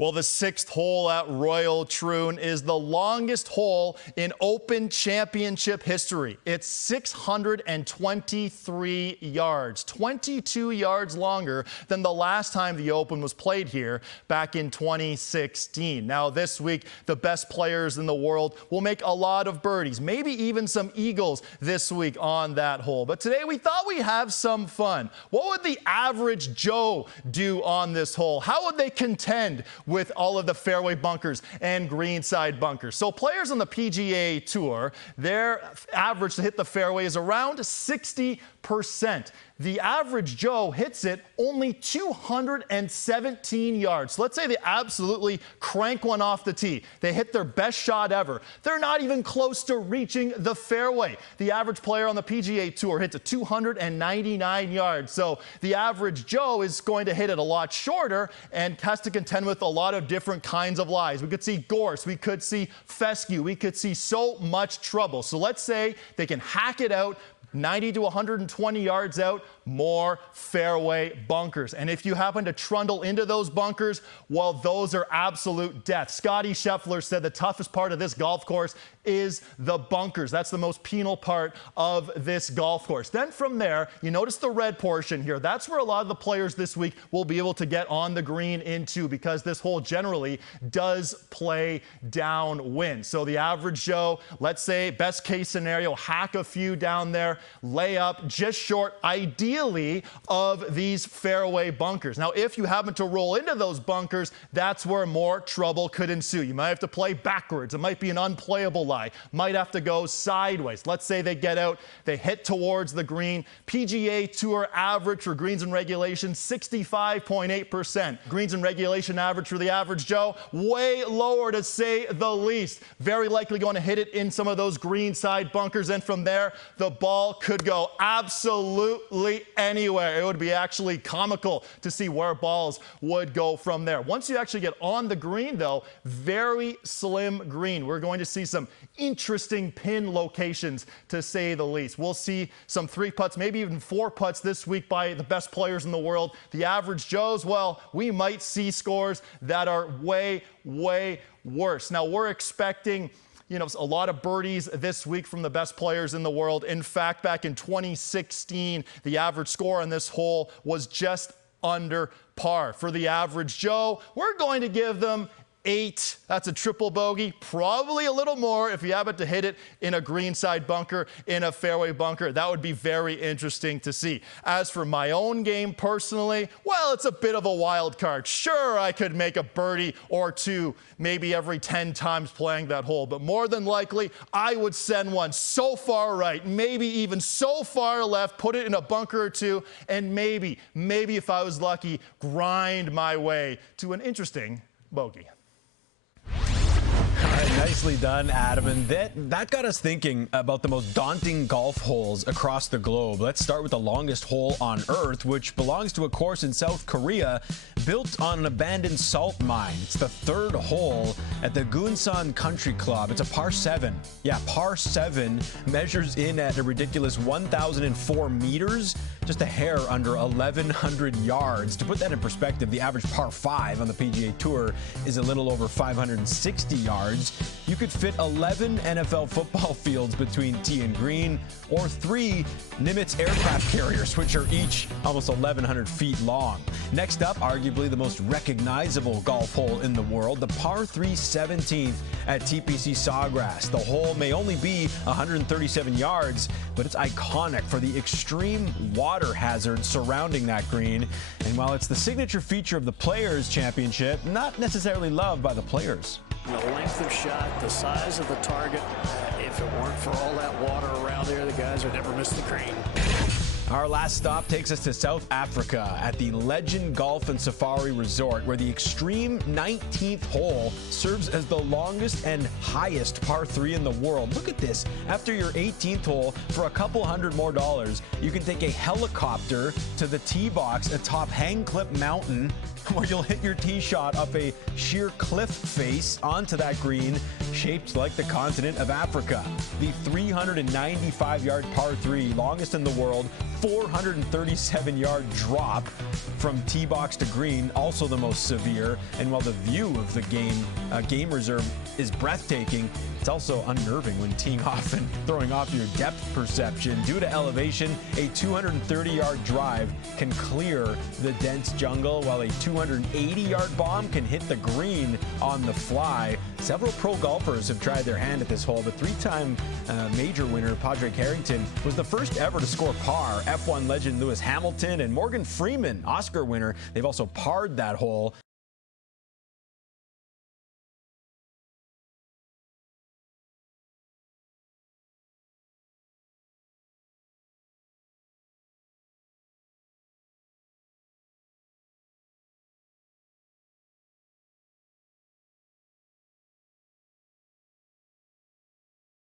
Well, the sixth hole at Royal Troon is the longest hole in Open Championship history. It's 623 yards, 22 yards longer than the last time the Open was played here back in 2016. Now, this week, the best players in the world will make a lot of birdies, maybe even some eagles this week on that hole. But today, we thought we'd have some fun. What would the average Joe do on this hole? How would they contend with all of the fairway bunkers and greenside bunkers? So players on the PGA Tour, their average to hit the fairway is around 60%. The average Joe hits it only 217 yards. So let's say they absolutely crank one off the tee. They hit their best shot ever. They're not even close to reaching the fairway. The average player on the PGA Tour hits it 299 yards. So the average Joe is going to hit it a lot shorter and has to contend with a lot of different kinds of lies. We could see gorse, we could see fescue, we could see so much trouble. So let's say they can hack it out 90 to 120 yards out, more fairway bunkers. And if you happen to trundle into those bunkers, well, those are absolute death. Scotty Scheffler said the toughest part of this golf course is the bunkers. That's the most penal part of this golf course. Then from there, you notice the red portion here. That's where a lot of the players this week will be able to get on the green into, because this hole generally does play downwind. So the average Joe, let's say best case scenario, hack a few down there, lay up just short, ideally, of these fairway bunkers. Now, if you happen to roll into those bunkers, that's where more trouble could ensue. You might have to play backwards. It might be an unplayable lie. Might have to go sideways. Let's say they get out, they hit towards the green. PGA Tour average for greens and regulation, 65.8%. Greens and regulation average for the average Joe, way lower to say the least. Very likely going to hit it in some of those greenside bunkers, and from there, the ball could go absolutely anywhere. It would be actually comical to see where balls would go from there. Once you actually get on the green, though, very slim green. We're going to see some interesting pin locations, to say the least. We'll see some 3 putts, maybe even 4 putts this week by the best players in the world. The average Joes, well, we might see scores that are way, way worse. Now, we're expecting a lot of birdies this week from the best players in the world. In fact, back in 2016, the average score on this hole was just under par. For the average Joe, we're going to give them 8. That's a triple bogey, probably a little more if you happen to hit it in a greenside bunker, in a fairway bunker. That would be very interesting to see. As for my own game personally, well, it's a bit of a wild card. Sure, I could make a birdie or two maybe every 10 times playing that hole, but more than likely, I would send one so far right, maybe even so far left, put it in a bunker or two, and maybe if I was lucky, grind my way to an interesting bogey. Nicely done, Adam. And that got us thinking about the most daunting golf holes across the globe. Let's start with the longest hole on Earth, which belongs to a course in South Korea built on an abandoned salt mine. It's the 3rd hole at the Gunsan Country Club. It's a par 7. Yeah, par 7 measures in at a ridiculous 1,004 meters, just a hair under 1,100 yards. To put that in perspective, the average par 5 on the PGA Tour is a little over 560 yards. You could fit 11 NFL football fields between tee and green, or 3 Nimitz aircraft carriers, which are each almost 1,100 feet long. Next up, arguably the most recognizable golf hole in the world, the par 3 17th at TPC Sawgrass. The hole may only be 137 yards, but it's iconic for the extreme water hazard surrounding that green. And while it's the signature feature of the Players' Championship, not necessarily loved by the players. The length of shot, the size of the target. If it weren't for all that water around there, the guys would never miss the green. Our last stop takes us to South Africa at the Legend Golf and Safari Resort, where the extreme 19th hole serves as the longest and highest par 3 in the world. Look at this. After your 18th hole, for a couple $100 more, you can take a helicopter to the tee box atop Hang Clip Mountain, where you'll hit your tee shot up a sheer cliff face onto that green shaped like the continent of Africa. The 395-yard par 3, longest in the world, 437-yard drop from tee box to green, also the most severe. And while the view of the game reserve is breathtaking, it's also unnerving when teeing off and throwing off your depth perception. Due to elevation, a 230-yard drive can clear the dense jungle, while a 280-yard bomb can hit the green on the fly. Several pro golfers have tried their hand at this hole, but three-time major winner Padraig Harrington was the first ever to score par. F1 legend Lewis Hamilton and Morgan Freeman, Oscar winner, they've also parred that hole.